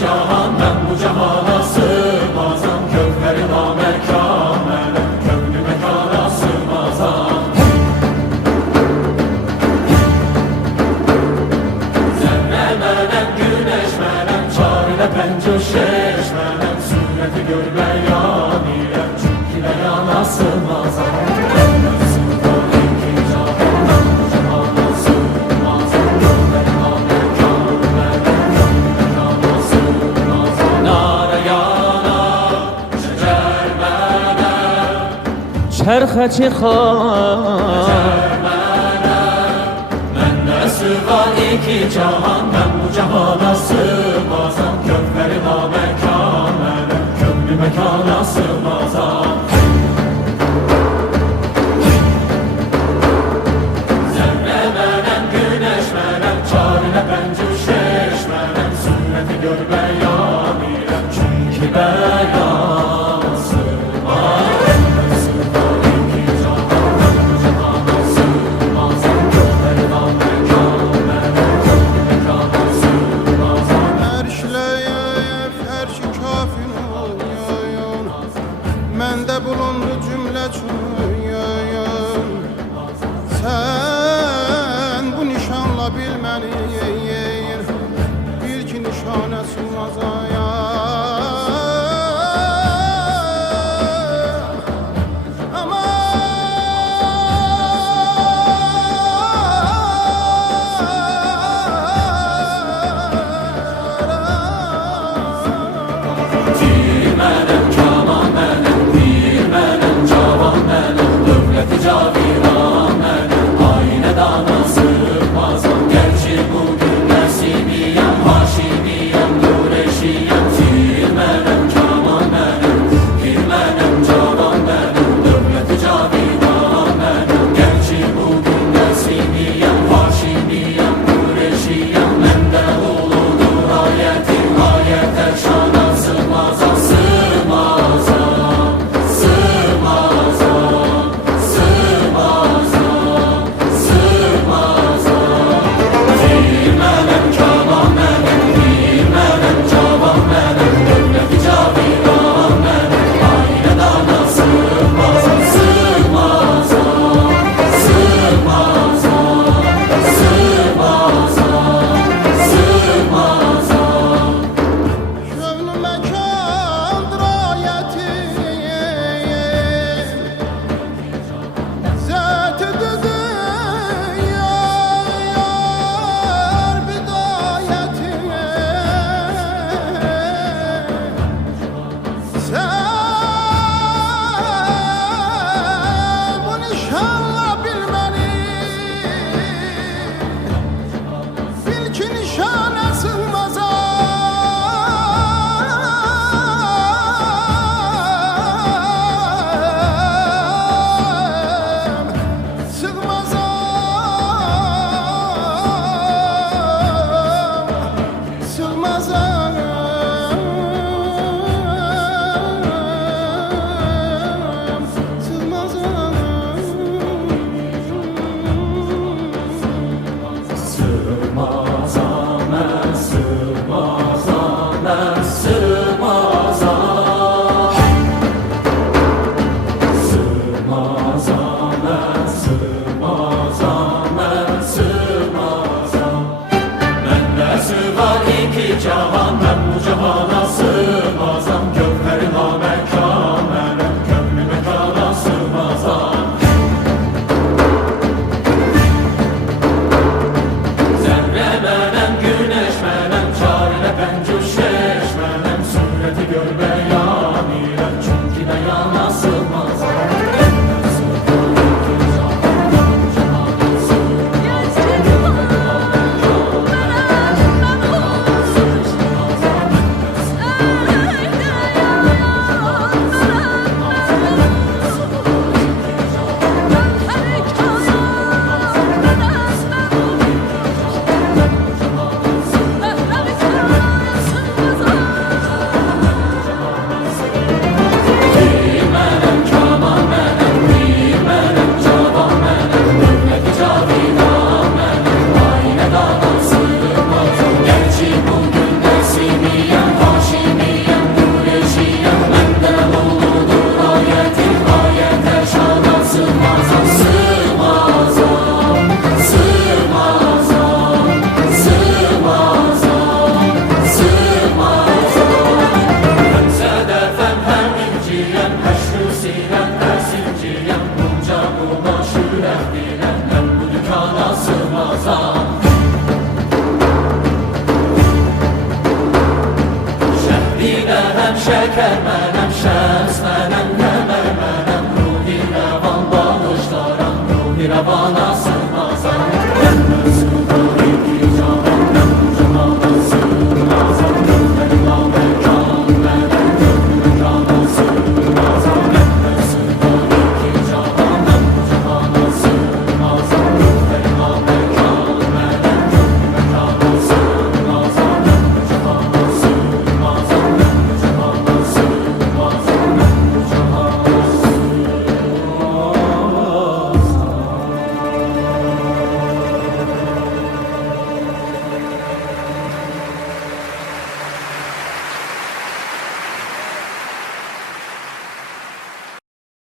Cahan ben bu cahana sığmazam, kökleri namerkâmene, köklü mekana sığmazam. Zerre menem, güneş menem, çarine pençe şeş menem, sureti gör beyan ile, çünkü beyana sığmazam. Çerxe çıxar Məndə sığar iki cahan, mən bu cahana sığmazam, kökləri namerkâmene, köklü mekana sığmazam. Zerre mənem, güneş mənem, çarine bəncü şeş mənem, sureti gör beyan ile, çünkü beyan sığmaz. Məndə bulundu cümlə çürüyün. Sən bu nişanla bilməni bil ki nişanə sığmaz ayağım. Cahan ben bu cahana sığmazam, kökleri namerkâmene, köklü mekana sığmazam. Zerre mənem, güneş mənem, çarine bəncü şeş mənem, sureti gör beyan ile, çünkü beyana sığmazam. şeker mənəm